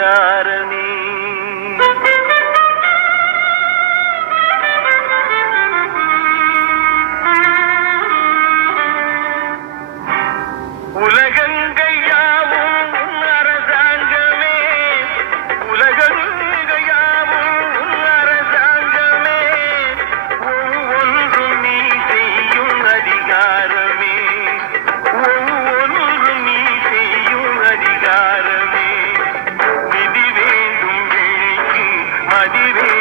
dar ತೀರಿ